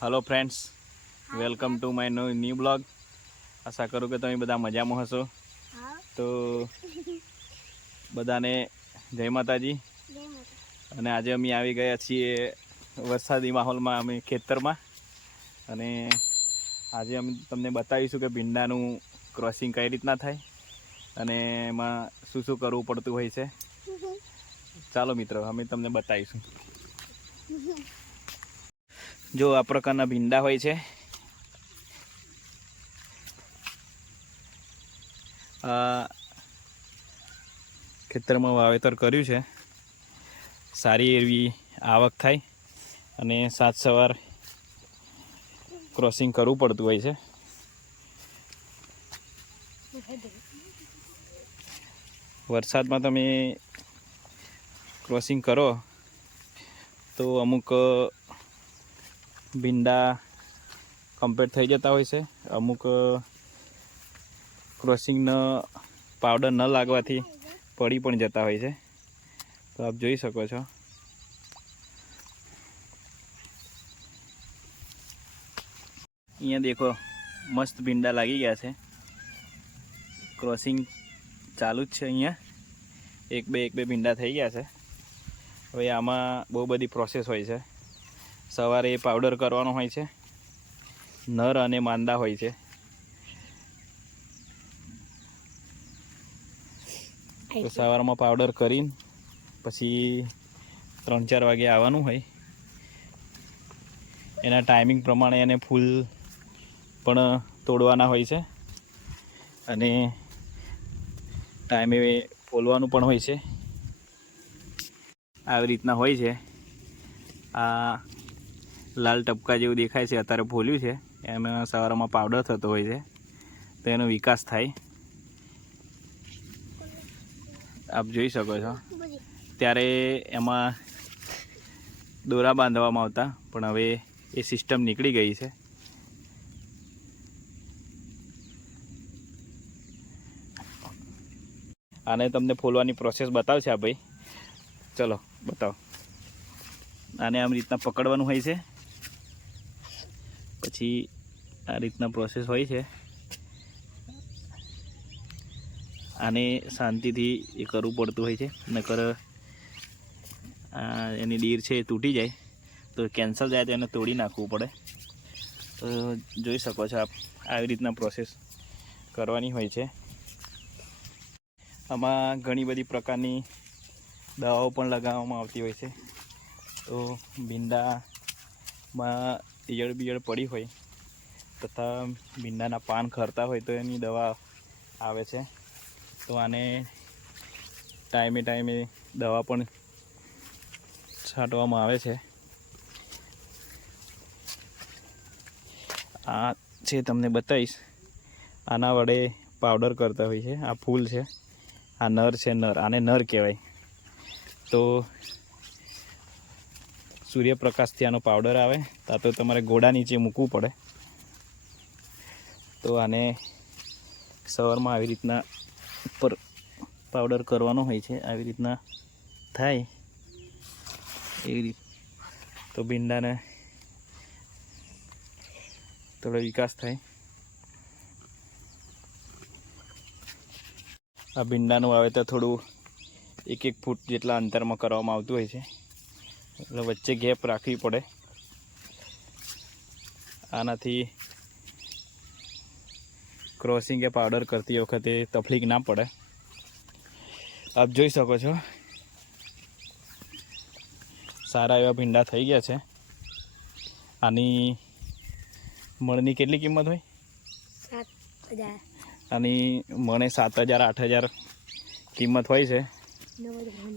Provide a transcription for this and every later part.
Hello friends welcome to my no new blog આશા કરું કે તમે બધા મજામાં હશો. તો બધાને જય માતાજી. અને આજે અમે આવી ગયા છીએ વરસાદી માહોલમાં અમે ખેતરમાં. અને આજે અમે તમને બતાવીશું કે ભીંડાનું ક્રોસિંગ કઈ રીતના થાય અને એમાં શું શું કરવું પડતું હોય છે. ચાલો મિત્રો, અમે તમને બતાવીશું. જો આ પ્રકારના ભીંડા હોય છે. આ ખેતરમાં વાવેતર કર્યું છે. સારી એવી આવક થાય અને સાત સવાર ક્રોસિંગ કરવું પડતું હોય છે. વરસાદમાં તમે ક્રોસિંગ કરો તો અમુક ભીંડા કમ્પ્લીટ થઈ જતા હોય છે. અમુક ક્રોસિંગનો પાવડર ન લાગવાથી પડી પણ જતા હોય છે. તો આપ જોઈ શકો છો. અહીંયા દેખો, મસ્ત ભીંડા લાગી ગયા છે. ક્રોસિંગ ચાલુ જ છે અહીંયા. એક બે એક બે ભીંડા થઈ ગયા છે. હવે આમાં બહુ બધી પ્રોસેસ હોય છે. સવારે એ પાવડર કરવાનો હોય છે. નર અને માંદા હોય છે. તો સવારમાં પાવડર કરીને પછી ત્રણ ચાર વાગે આવવાનું હોય. એના ટાઈમિંગ પ્રમાણે એને ફૂલ પણ તોડવાના હોય છે. અને ટાઈમે ફોલવાનું પણ હોય છે. આવી રીતના હોય છે. આ લાલ ટપકા જેવું દેખાય છે, અત્યારે ફોલ્યું છે. એમાં સવારમાં પાવડર થતો હોય છે. તો એનો વિકાસ થાય. આપ જોઈ શકો છો. ત્યારે એમાં દોરા બાંધવામાં આવતા, પણ હવે એ સિસ્ટમ નીકળી ગઈ છે. આને તમને ફોલવાની પ્રોસેસ બતાવશે આ ભાઈ. ચલો, બતાવો. આને આમ રીતના પકડવાનું હોય છે. પછી આ રીતના પ્રોસેસ હોય છે. આને શાંતિથી એ કરવું પડતું હોય છે. નકર એની ડીર છે એ તૂટી જાય. તો કેન્સલ જાય તો એને તોડી નાખવું પડે. તો જોઈ શકો છો આપ, આવી રીતના પ્રોસેસ કરવાની હોય છે. આમાં ઘણી બધી પ્રકારની દવાઓ પણ લગાવવામાં આવતી હોય છે. તો ભીંડામાં ઈયળ બિયળ પડી હોય, તથા ભીંડાના પાન ખરતા હોય તો એની દવા આવે છે. તો આને ટાઈમે ટાઈમે દવા પણ છાંટવામાં આવે છે. આ છે તમને બતાવીશ, આના વડે પાવડર કરતા હોય છે. આ ફૂલ છે. આ નર છે નર, આને નર કહેવાય. તો સૂર્યપ્રકાશથી આનો પાવડર આવે ત્યાં તો તમારે ઘોડા નીચે મૂકવું પડે. તો આને સવારમાં આવી રીતના ઉપર પાવડર કરવાનો હોય છે, આવી રીતના થાય. એવી રીત તો ભીંડાને થોડો વિકાસ થાય. આ ભીંડાનું વાવેતર થોડું એક એક ફૂટ જેટલા અંતરમાં કરવામાં આવતું હોય છે. એટલે વચ્ચે ગેપ રાખવી પડે. આનાથી ક્રોસિંગ કે પાવડર કરતી વખતે તકલીફ ના પડે. આપ જોઈ શકો છો. સારા એવા ભીંડા થઈ ગયા છે. આની મણની કેટલી કિંમત હોય? આની મણે સાત હજાર આઠ હજાર કિંમત હોય છે.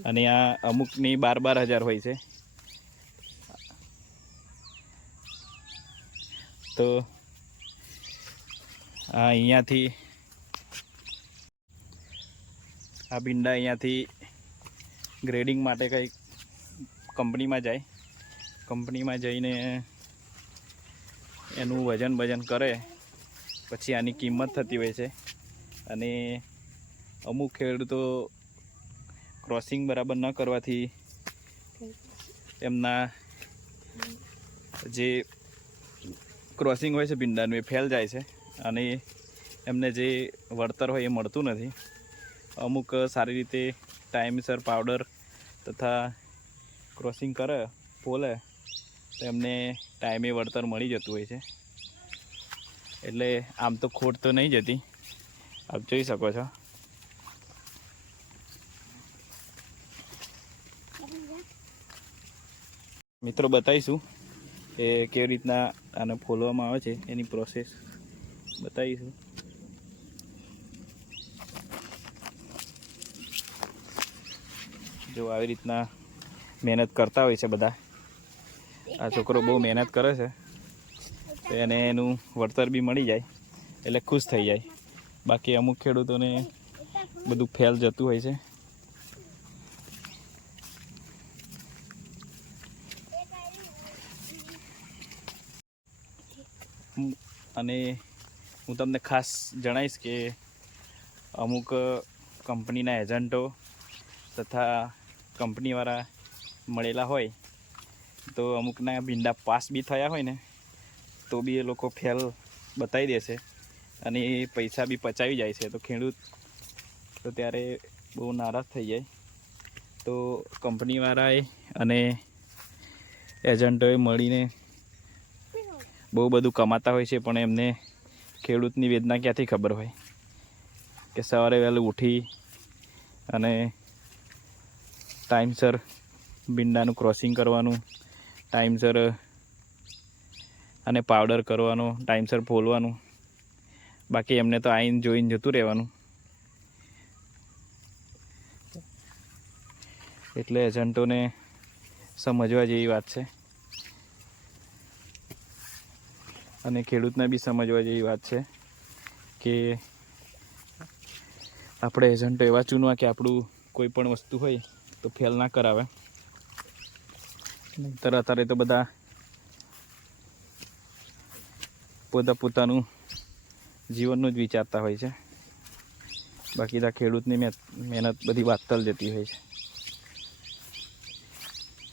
અને આ અમુકની બાર બાર હજાર હોય છે. તો આ અહીંયાથી આ ભીંડા અહીંયાથી ગ્રેડિંગ માટે કંઈક કંપનીમાં જાય. કંપનીમાં જઈને એનું વજન વજન કરે. પછી આની કિંમત થતી હોય છે. અને અમુક ખેડૂતો ક્રોસિંગ બરાબર ન કરવાથી એમના જે ક્રોસિંગ હોય છે, ભીંડાનું, એ ફેલ જાય છે. અને એમને જે વળતર હોય એ મળતું નથી. અમુક સારી રીતે ટાઈમસર પાવડર તથા ક્રોસિંગ કરે પોલે તો એમને ટાઈમે વળતર મળી જતું હોય છે. એટલે આમ તો ખોટ તો નહીં જતી. આપ જોઈ શકો છો. મિત્રો બતાવીશું. કે કેવી રીતના આને ફોલવામાં આવે છે, એની પ્રોસેસ બતાવીશું. જો આવી રીતના મહેનત કરતા હોય છે બધા. આ છોકરો બહુ મહેનત કરે છે, તો એને એનું વળતર બી મળી જાય, એટલે ખુશ થઈ જાય. બાકી અમુક ખેડૂતોને બધું ફેલ જતું હોય છે. અને હું તમને ખાસ જણાવીશ કે અમુક કંપનીના એજન્ટો તથા કંપનીવાળા મળેલા હોય તો અમુકના ભીંડા પાસ બી થયા હોય ને, તો બી એ લોકો ફેલ બતાવી દેશે અને એ પૈસા બી પચાવી જાય છે. તો ખેડૂત તો ત્યારે બહુ નારાજ થઈ જાય. તો કંપનીવાળાએ અને એજન્ટોએ મળીને બહુ બધું કમાતા હોય છે, પણ એમને ખેડૂતની વેદના ક્યાંથી ખબર હોય? કે સવારે વહેલું ઉઠી અને ટાઈમસર ભીંડાનું ક્રોસિંગ કરવાનું, ટાઈમસર અને પાવડર કરવાનો, ટાઈમસર ફોલવાનું. બાકી એમને તો આવીને જોઈને જતું રહેવાનું. એટલે એજન્ટોને સમજવા જેવી વાત છે. અને ખેડૂતને બી સમજવા જેવી વાત છે કે આપણે એજન્ટો એવા ચૂનવા કે આપણું કોઈ પણ વસ્તુ હોય તો ફેલ ના કરાવે. નહીતર અત્યારે તો બધા પોતા પોતાનું જીવનનું જ વિચારતા હોય છે. બાકી તો ખેડૂતની મહેનત બધી વાતલ જતી હોય છે.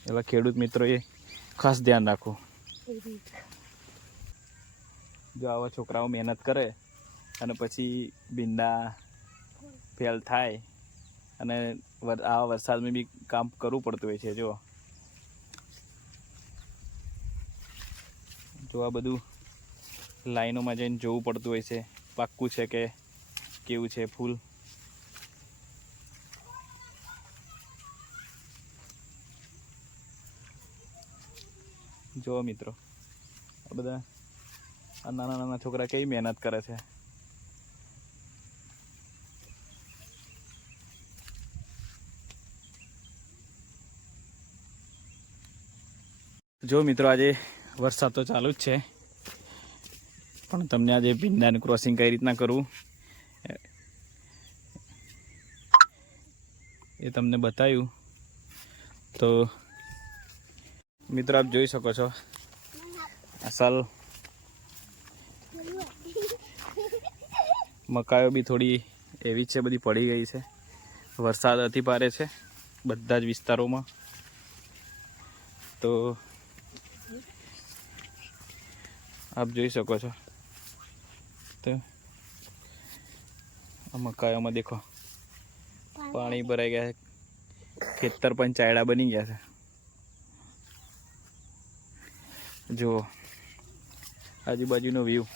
એટલે ખેડૂત મિત્રોએ ખાસ ધ્યાન રાખો જો આવા છોકરાઓ મહેનત કરે અને પછી ભીંડા ફેલ થાય અને આવા વરસાદમાં બી કામ કરવું પડતું હોય છે જો જો આ બધું લાઈનોમાં જઈને જોવું પડતું હોય છે, પાક્કું છે કે કેવું છે ફૂલ. જો મિત્રો, આ બધા આ નાના નાના છોકરા કઈ મહેનત કરે છે. જો મિત્રો, આજે વરસાદ તો ચાલુ જ છે. પણ તમને આજે ભીંડાનું ક્રોસિંગ કઈ રીતના કરવું? એ તમને બતાવ્યું. તો મિત્રો, આપ જોઈ શકો છો. અસલ મકાઈઓ બી થોડી એવી છે, બધી પડી ગઈ છે. વરસાદ અતિ પારે છે બધા જ વિસ્તારોમાં. તો આપ જોઈ શકો છો. તો આ મકાઈઓમાં દેખો. પાણી ભરાઈ ગયા છે. ખેતર પણ ચાયડા બની ગયા છે. જુઓ. આજુબાજુનો વ્યૂ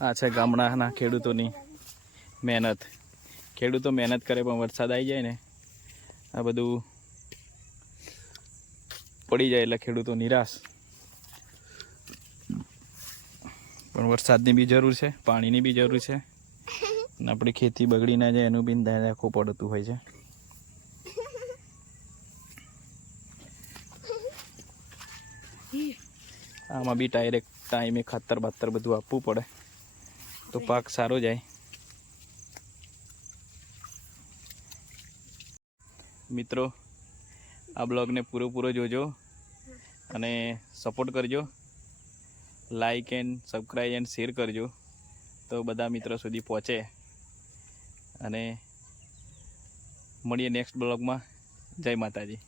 આ છે ગામડાના ખેડૂતોની મહેનત. ખેડૂતો મહેનત કરે પણ વરસાદ આવી જાય ને, આ બધું પડી જાય એટલે ખેડૂતો નિરાશ. પણ વરસાદની બી જરૂર છે, પાણીની બી જરૂર છે. અને આપણી ખેતી બગડી ના જાય એનું બી ધ્યાન રાખવું પડતું હોય છે. આમાં બી ડાયરેક્ટ ટાઈમે ખાતર બાતર બધું આપવું પડે. તો પાક સારો જાય. મિત્રો, આ બ્લોગને પૂરો પૂરો જોજો અને સપોર્ટ કરજો. Like and subscribe and share કરજો. તો બધા મિત્રો સુધી પહોંચે. અને મળીએ નેક્સ્ટ બ્લોગમાં. જય માતાજી.